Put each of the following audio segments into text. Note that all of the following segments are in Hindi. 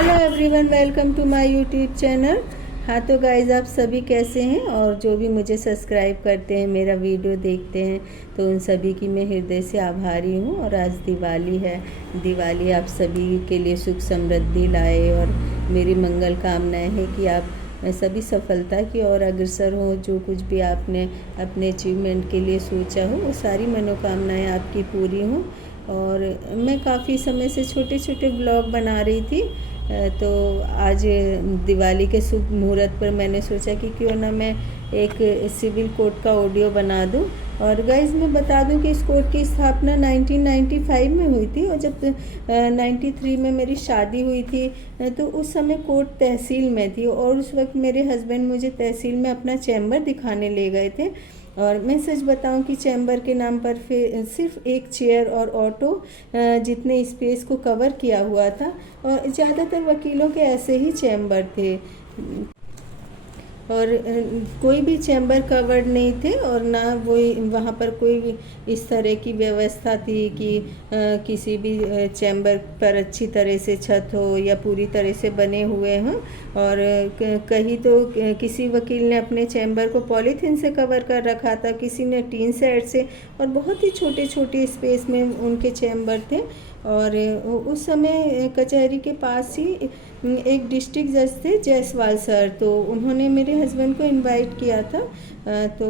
Hello everyone, welcome to my YouTube channel. हाँ तो गाइज़, आप सभी कैसे हैं? और जो भी मुझे सब्सक्राइब करते हैं, मेरा वीडियो देखते हैं, तो उन सभी की मैं हृदय से आभारी हूँ। और आज दिवाली है। दिवाली आप सभी के लिए सुख समृद्धि लाए और मेरी मंगल कामनाएं है कि आप सभी सफलता की ओर अग्रसर हों। जो कुछ भी आपने अपने अचीवमेंट के लिए सोचा हो, वो सारी मनोकामनाएं आपकी पूरी हों। और मैं काफ़ी समय से छोटे छोटे ब्लॉग बना रही थी, तो आज दिवाली के शुभ मुहूर्त पर मैंने सोचा कि क्यों ना मैं एक सिविल कोड का ऑडियो बना दूं। और गाइज़, मैं बता दूं कि इस कोड की स्थापना 1995 में हुई थी। और जब 93 में मेरी शादी हुई थी, तो उस समय कोर्ट तहसील में थी। और उस वक्त मेरे हस्बैंड मुझे तहसील में अपना चैम्बर दिखाने ले गए थे। और मैं सच बताऊं कि चैम्बर के नाम पर फिर सिर्फ एक चेयर और ऑटो जितने स्पेस को कवर किया हुआ था। और ज़्यादातर वकीलों के ऐसे ही चैम्बर थे, और कोई भी चैम्बर कवर्ड नहीं थे। और ना वो वहाँ पर कोई भी इस तरह की व्यवस्था थी कि किसी भी चैम्बर पर अच्छी तरह से छत हो या पूरी तरह से बने हुए हों। और कहीं तो किसी वकील ने अपने चैम्बर को पॉलीथीन से कवर कर रखा था, किसी ने टीन सेट से, और बहुत ही छोटे छोटे स्पेस में उनके चैम्बर थे। और उस समय कचहरी के पास ही एक डिस्ट्रिक्ट जज थे, जायसवाल सर, तो उन्होंने मेरे हस्बैंड को इनवाइट किया था। तो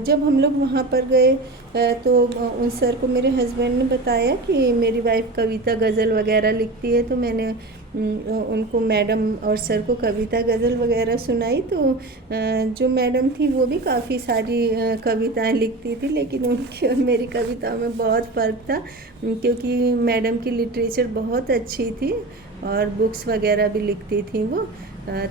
जब हम लोग वहाँ पर गए, तो उन सर को मेरे हस्बैंड ने बताया कि मेरी वाइफ कविता गज़ल वगैरह लिखती है। तो मैंने उनको, मैडम और सर को कविता गज़ल वगैरह सुनाई। तो जो मैडम थी वो भी काफ़ी सारी कविताएं लिखती थी, लेकिन उनकी और मेरी कविताओं में बहुत फ़र्क था, क्योंकि मैडम की लिटरेचर बहुत अच्छी थी और बुक्स वगैरह भी लिखती थी वो।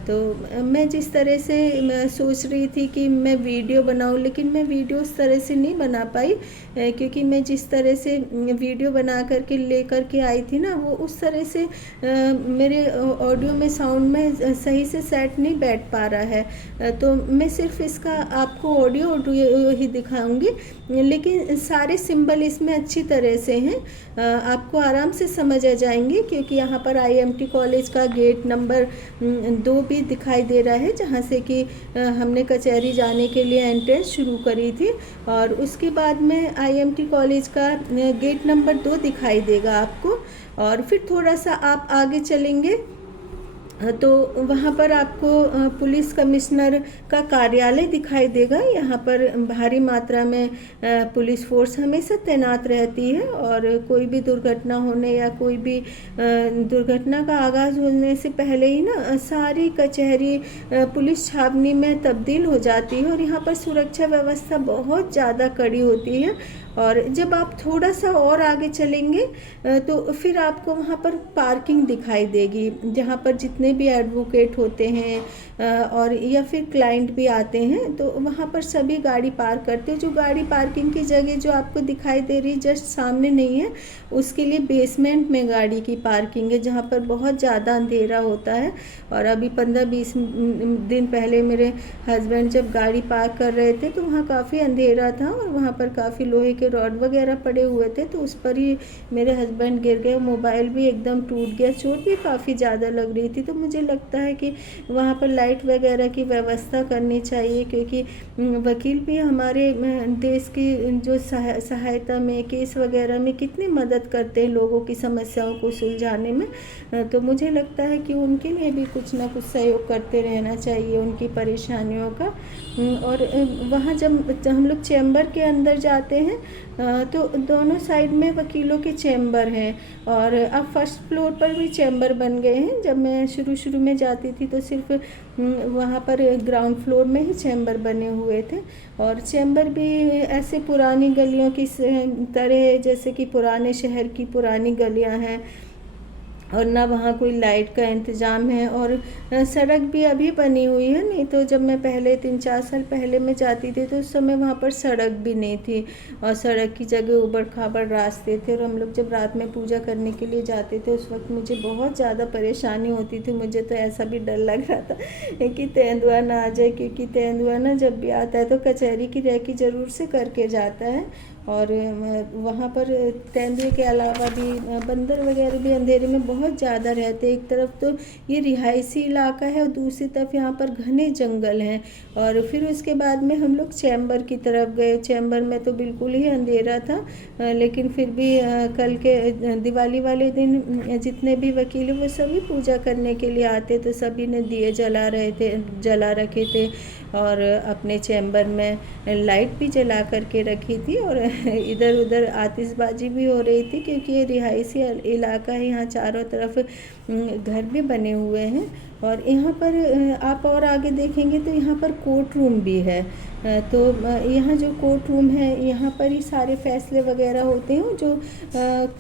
तो मैं जिस तरह से मैं सोच रही थी कि मैं वीडियो बनाऊं, लेकिन मैं वीडियो उस तरह से नहीं बना पाई, क्योंकि मैं जिस तरह से वीडियो बना करके लेकर के आई थी ना, वो उस तरह से मेरे ऑडियो में, साउंड में सही से सेट नहीं बैठ पा रहा है। तो मैं सिर्फ इसका आपको ऑडियो ही दिखाऊंगी, लेकिन सारे सिंबल इसमें अच्छी तरह से हैं, आपको आराम से समझ आ जाएंगे। क्योंकि यहाँ पर आईएमटी कॉलेज का गेट नंबर 2 भी दिखाई दे रहा है, जहाँ से कि हमने कचहरी जाने के लिए एंट्रेंस शुरू करी थी। और उसके बाद में आईएमटी कॉलेज का गेट नंबर 2 दिखाई देगा आपको। और फिर थोड़ा सा आप आगे चलेंगे तो वहाँ पर आपको पुलिस कमिश्नर का कार्यालय दिखाई देगा। यहाँ पर भारी मात्रा में पुलिस फोर्स हमेशा तैनात रहती है। और कोई भी दुर्घटना होने या कोई भी दुर्घटना का आगाज़ होने से पहले ही ना सारी कचहरी पुलिस छावनी में तब्दील हो जाती है। और यहाँ पर सुरक्षा व्यवस्था बहुत ज़्यादा कड़ी होती है। और जब आप थोड़ा सा और आगे चलेंगे तो फिर आपको वहाँ पर पार्किंग दिखाई देगी, जहाँ पर जितने भी एडवोकेट होते हैं और या फिर क्लाइंट भी आते हैं, तो वहाँ पर सभी गाड़ी पार्क करते हैं। जो गाड़ी पार्किंग की जगह जो आपको दिखाई दे रही जस्ट सामने नहीं है, उसके लिए बेसमेंट में गाड़ी की पार्किंग है, जहाँ पर बहुत ज़्यादा अंधेरा होता है। और अभी 15-20 दिन पहले मेरे हस्बैंड जब गाड़ी पार्क कर रहे थे, तो वहाँ काफ़ी अंधेरा था और वहाँ पर काफ़ी लोहे के रॉड वगैरह पड़े हुए थे। तो उस पर ही मेरे हस्बैंड गिर गए, मोबाइल भी एकदम टूट गया, चोट भी काफ़ी ज़्यादा लग रही थी। तो मुझे लगता है कि वहाँ पर लाइट वगैरह की व्यवस्था करनी चाहिए, क्योंकि वकील भी हमारे देश की जो सहायता में, केस वगैरह में कितनी मदद करते हैं लोगों की समस्याओं को सुलझाने में। तो मुझे लगता है कि उनके लिए भी कुछ ना कुछ सहयोग करते रहना चाहिए, उनकी परेशानियों का। और वहाँ जब हम लोग चैम्बर के अंदर जाते हैं, तो दोनों साइड में वकीलों के चैम्बर हैं। और अब फर्स्ट फ्लोर पर भी चैम्बर बन गए हैं। जब मैं शुरू में जाती थी, तो सिर्फ वहाँ पर ग्राउंड फ्लोर में ही चैम्बर बने हुए थे। और चैम्बर भी ऐसे पुरानी गलियों की तरह, जैसे कि पुराने शहर की पुरानी गलियाँ हैं, और ना वहाँ कोई लाइट का इंतज़ाम है। और सड़क भी अभी बनी हुई है, नहीं तो जब मैं पहले 3-4 साल पहले मैं जाती थी, तो उस समय वहाँ पर सड़क भी नहीं थी, और सड़क की जगह ऊबड़ खाबड़ रास्ते थे। और हम लोग जब रात में पूजा करने के लिए जाते थे, उस वक्त मुझे बहुत ज़्यादा परेशानी होती थी। मुझे तो ऐसा भी डर लग रहा था कि तेंदुआ ना आ जाए, क्योंकि तेंदुआ ना जब भी आता है तो कचहरी की रेकी ज़रूर से करके जाता है। और वहाँ पर तेंदुए के अलावा भी बंदर वगैरह भी अंधेरे में बहुत ज़्यादा रहते हैं। एक तरफ तो ये रिहायशी इलाका है और दूसरी तरफ यहाँ पर घने जंगल हैं। और फिर उसके बाद में हम लोग चैम्बर की तरफ गए। चैम्बर में तो बिल्कुल ही अंधेरा था, लेकिन फिर भी कल के दिवाली वाले दिन जितने भी वकील हैं वो सभी पूजा करने के लिए आते, तो सभी ने दिए जला रखे थे और अपने चैम्बर में लाइट भी जला करके रखी थी और इधर उधर आतिशबाजी भी हो रही थी, क्योंकि ये रिहायशी इलाका है। यहाँ चारों तरफ घर भी बने हुए हैं। और यहाँ पर आप और आगे देखेंगे तो यहाँ पर कोर्ट रूम भी है। तो यहाँ जो कोर्ट रूम है, यहाँ पर ही सारे फैसले वगैरह होते हैं। जो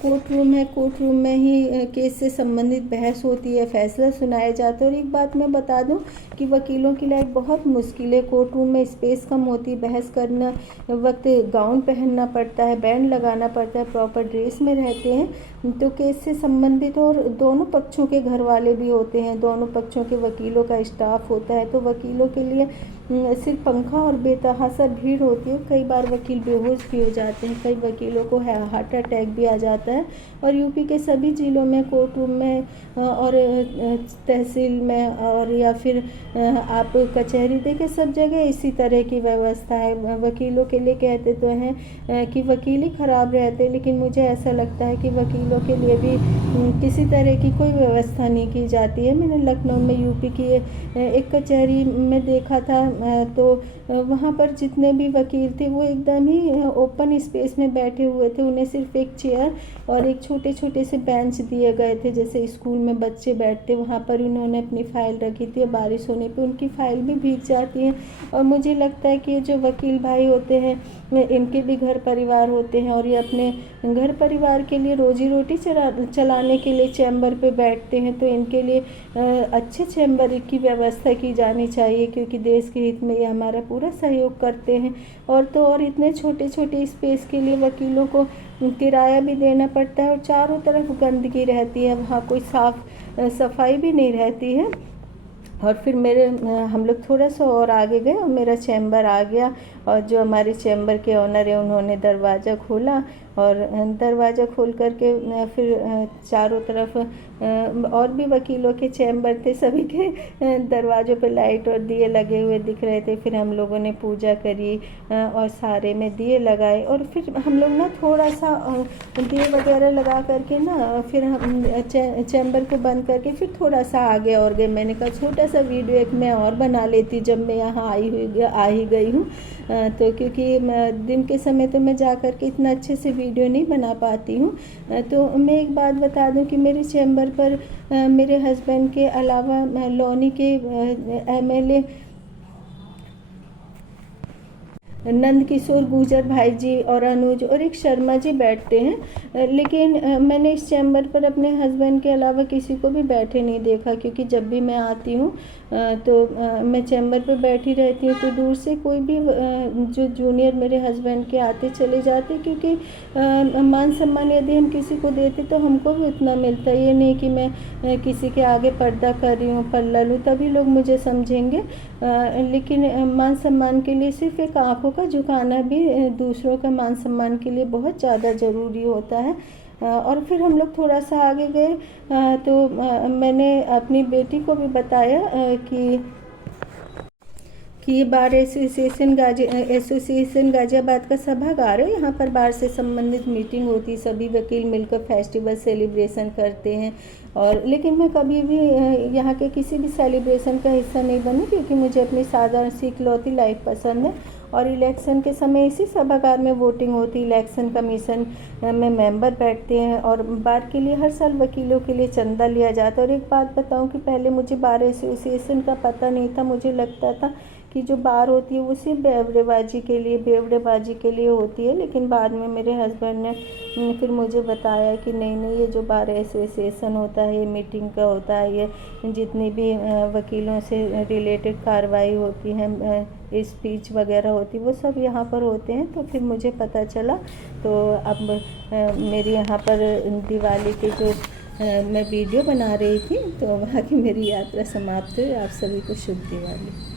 कोर्ट रूम है, कोर्ट रूम में ही केस से संबंधित बहस होती है, फैसला सुनाया जाता है। और एक बात मैं बता दूं कि वकीलों की लाइफ बहुत मुश्किल है। कोर्ट रूम में स्पेस कम होती है, बहस करना वक्त गाउन पहनना पड़ता है, बैंड लगाना पड़ता है, प्रॉपर ड्रेस में रहते हैं। तो केस से संबंधित और दोनों पक्षों के घर वाले भी होते हैं, दोनों पक्षों के वकीलों का स्टाफ होता है। तो वकीलों के लिए सिर्फ पंखा और बेतहासा भीड़ होती है। कई बार वकील बेहोश भी हो जाते हैं, कई वकीलों को हार्ट अटैक भी आ जाता है। और यूपी के सभी ज़िलों में कोर्ट रूम में और तहसील में और या फिर आप कचहरी देखें, सब जगह इसी तरह की व्यवस्था है। वकीलों के लिए कहते तो हैं कि वकील ही ख़राब रहते, लेकिन मुझे ऐसा लगता है कि वकीलों के लिए भी किसी तरह की कोई व्यवस्था नहीं की जाती है। मैंने लखनऊ में यूपी की एक कचहरी में देखा था, तो वहाँ पर जितने भी वकील थे वो एकदम ही ओपन स्पेस में बैठे हुए थे। उन्हें सिर्फ एक चेयर और एक छोटे छोटे से बेंच दिए गए थे, जैसे स्कूल में बच्चे बैठते, वहाँ पर उन्होंने अपनी फ़ाइल रखी थी। बारिश होने पे उनकी फ़ाइल भी भीग जाती है। और मुझे लगता है कि जो वकील भाई होते हैं इनके भी घर परिवार होते हैं और ये अपने घर परिवार के लिए रोजी रोटी चलाने के लिए चैम्बर पे बैठते हैं। तो इनके लिए अच्छे चैम्बर की व्यवस्था की जानी चाहिए, क्योंकि देश के हित में ये हमारा पूरा सहयोग करते हैं। और तो और इतने छोटे छोटे स्पेस के लिए वकीलों को किराया भी देना पड़ता है और चारों तरफ गंदगी रहती है, वहाँ कोई सफाई भी नहीं रहती है। और फिर हम लोग थोड़ा सा और आगे गए और मेरा चैम्बर आ गया। और जो हमारे चैम्बर के ऑनर है उन्होंने दरवाज़ा खोला और दरवाज़ा खोल करके फिर चारों तरफ और भी वकीलों के चैम्बर थे, सभी के दरवाज़ों पे लाइट और दिए लगे हुए दिख रहे थे। फिर हम लोगों ने पूजा करी और सारे में दिए लगाए और फिर हम लोग ना थोड़ा सा दिए वगैरह लगा करके ना फिर हम चैम्बर को बंद करके फिर थोड़ा सा आगे और गए। मैंने कहा छोटा सा वीडियो एक मैं और बना लेती जब मैं यहाँ आ ही गई हूँ। तो क्योंकि दिन के समय तो मैं जा कर के इतना अच्छे से वीडियो नहीं बना पाती हूँ। तो मैं एक बात बता दूँ कि मेरे चैम्बर पर मेरे हस्बैंड के अलावा लौनी के MLA नंद किशोर गुर्जर भाई जी और अनुज और एक शर्मा जी बैठते हैं। लेकिन मैंने इस चैम्बर पर अपने हस्बैंड के अलावा किसी को भी बैठे नहीं देखा, क्योंकि जब भी मैं आती हूँ तो मैं चैम्बर पर बैठी रहती हूँ। तो दूर से कोई भी जो जूनियर मेरे हस्बैंड के आते चले जाते, क्योंकि मान सम्मान यदि हम किसी को देते तो हमको भी उतना मिलता है। ये नहीं कि मैं किसी के आगे पर्दा कर रही हूँ, पल्ला लूँ, तभी लोग मुझे समझेंगे। लेकिन मान सम्मान के लिए सिर्फ एक आँखों का झुकाना भी दूसरों का मान सम्मान के लिए बहुत ज़्यादा ज़रूरी होता है। और फिर हम लोग थोड़ा सा आगे गए तो मैंने अपनी बेटी को भी बताया कि ये बार एसोसिएशन गाज़ियाबाद का सभागार है। यहाँ पर बार से संबंधित मीटिंग होती है, सभी वकील मिलकर फेस्टिवल सेलिब्रेशन करते हैं। और लेकिन मैं कभी भी यहाँ के किसी भी सेलिब्रेशन का हिस्सा नहीं बनी, क्योंकि मुझे अपनी साधारण सी इकलौती लाइफ पसंद है। और इलेक्शन के समय इसी सभागार में वोटिंग होती, इलेक्शन कमीशन में मेंबर बैठते हैं और बार के लिए हर साल वकीलों के लिए चंदा लिया जाता है। और एक बात बताऊं कि पहले मुझे बार एसोसिएशन का पता नहीं था। मुझे लगता था कि जो बार होती है वो सिर्फ बेवड़ेबाजी के लिए होती है। लेकिन बाद में मेरे हस्बैंड ने फिर मुझे बताया कि नहीं, ये जो बार एसोसिएशन होता है ये मीटिंग का होता है, ये जितनी भी वकीलों से रिलेटेड कार्रवाई होती है, स्पीच वगैरह होती वो सब यहाँ पर होते हैं। तो फिर मुझे पता चला। तो अब मेरी यहाँ पर दिवाली के जो मैं वीडियो बना रही थी, तो वहाँ की मेरी यात्रा समाप्त हुई। आप सभी को शुभ दिवाली।